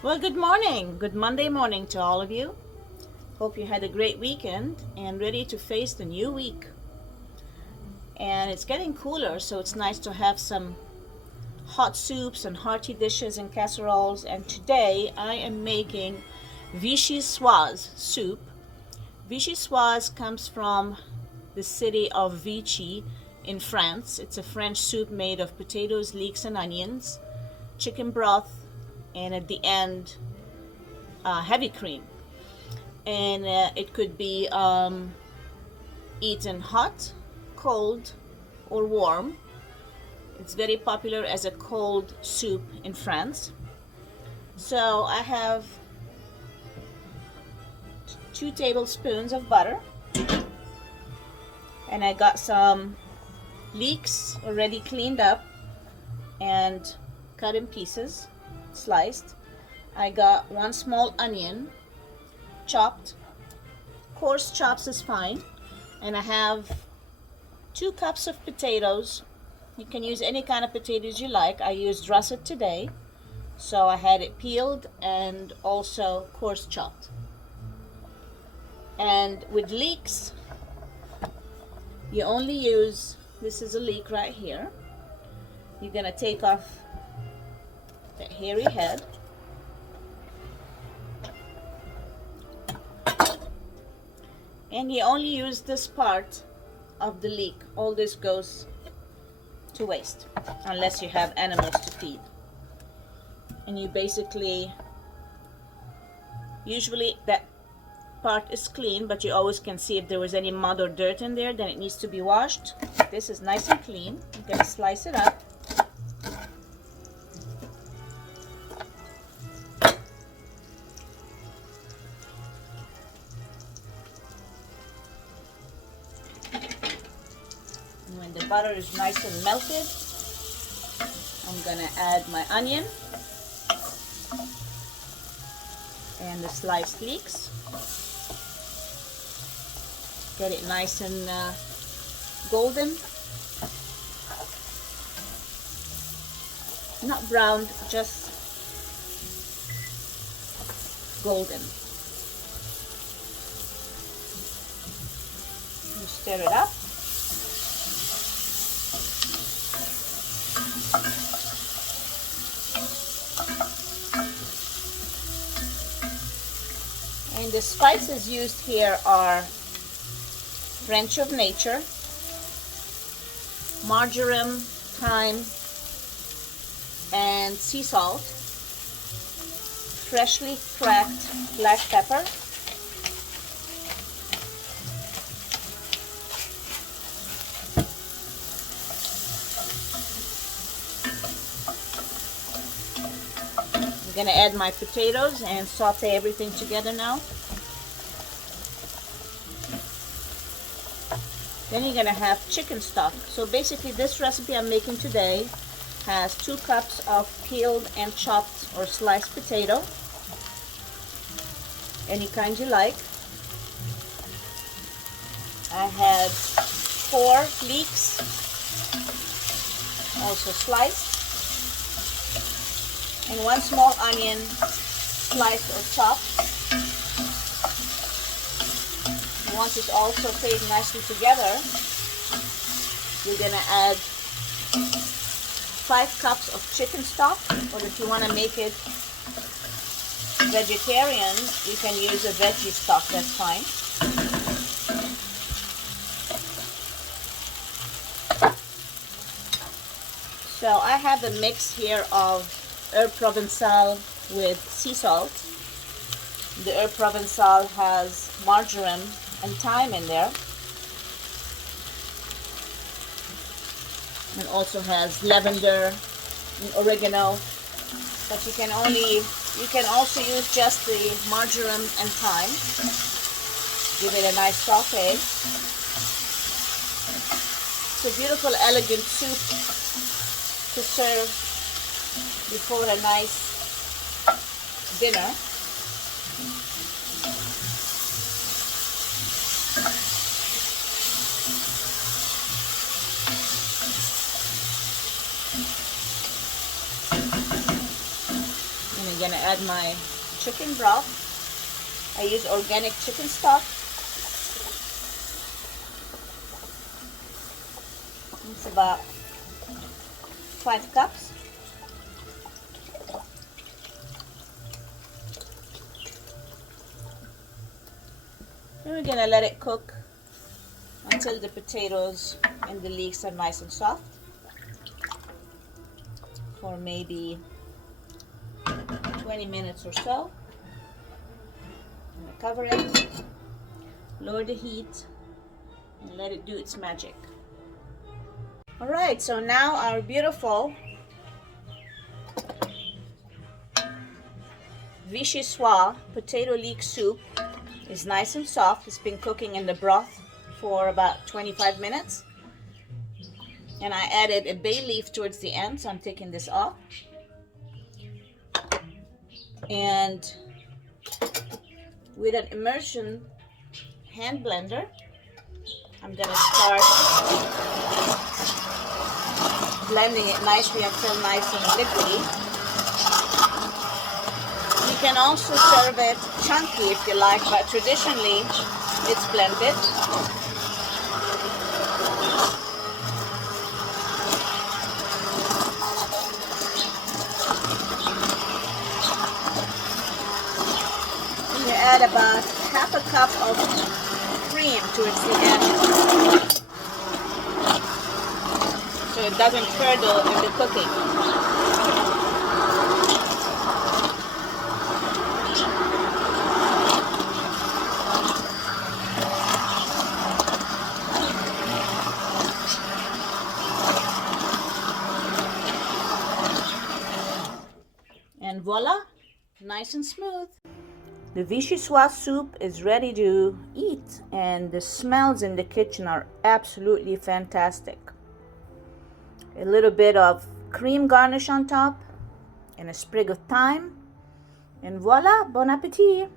Well, good morning. Good Monday morning to all of you. Hope you had a great weekend and ready to face the new week. And it's getting cooler, so it's nice to have some hot soups and hearty dishes and casseroles. And today I am making Vichyssoise soup. Vichyssoise comes from the city of Vichy in France. It's a French soup made of potatoes, leeks, and onions, chicken broth, and at the end, heavy cream. And it could be eaten hot, cold, or warm. It's very popular as a cold soup in France. So I have 2 tablespoons of butter, and I got some leeks already cleaned up and cut in pieces, sliced. I got 1 small onion, chopped. Coarse chops is fine. And I have 2 cups of potatoes. You can use any kind of potatoes you like. I used russet today, so I had it peeled and also coarse chopped. And with leeks, you only use, this is a leek right here. You're gonna take off the hairy head. And you only use this part of the leek. All this goes to waste unless you have animals to feed. And you basically, usually that part is clean, but you always can see if there was any mud or dirt in there, then it needs to be washed. This is nice and clean. I'm going to slice it up. And when the butter is nice and melted, I'm going to add my onion and the sliced leeks. Get it nice and golden. Not browned, just golden. You stir it up. And the spices used here are French of nature, marjoram, thyme, and sea salt, freshly cracked black pepper, I'm going to add my potatoes and saute everything together now. Then you're going to have chicken stock. So basically this recipe I'm making today has 2 cups of peeled and chopped or sliced potato, any kind you like. I had 4 leeks, also sliced, and 1 small onion, sliced or chopped. Once it's all sauteed nicely together, you're going to add 5 cups of chicken stock, or if you want to make it vegetarian, you can use a veggie stock, that's fine. So I have a mix here of herb provençal with sea salt. The herb provençal has marjoram and thyme in there, and also has lavender and oregano, but you can also use just the marjoram and thyme. Give it a nice saute. It's a beautiful, elegant soup to serve before a nice dinner. I'm gonna add my chicken broth. I use organic chicken stock. It's about 5 cups. And we're gonna let it cook until the potatoes and the leeks are nice and soft for maybe 20 minutes or so. I'm gonna cover it, lower the heat, and let it do its magic. Alright, so now our beautiful Vichyssoise potato leek soup is nice and soft. It's been cooking in the broth for about 25 minutes. And I added a bay leaf towards the end, so I'm taking this off. And with an immersion hand blender, I'm gonna start blending it nicely until nice and liquidy. You can also serve it chunky if you like, but traditionally it's blended. You add about half a cup of cream towards the end, so it doesn't curdle in the cooking. And voila, nice and smooth. The Vichyssoise soup is ready to eat, and the smells in the kitchen are absolutely fantastic. A little bit of cream garnish on top and a sprig of thyme, and voila, bon appetit.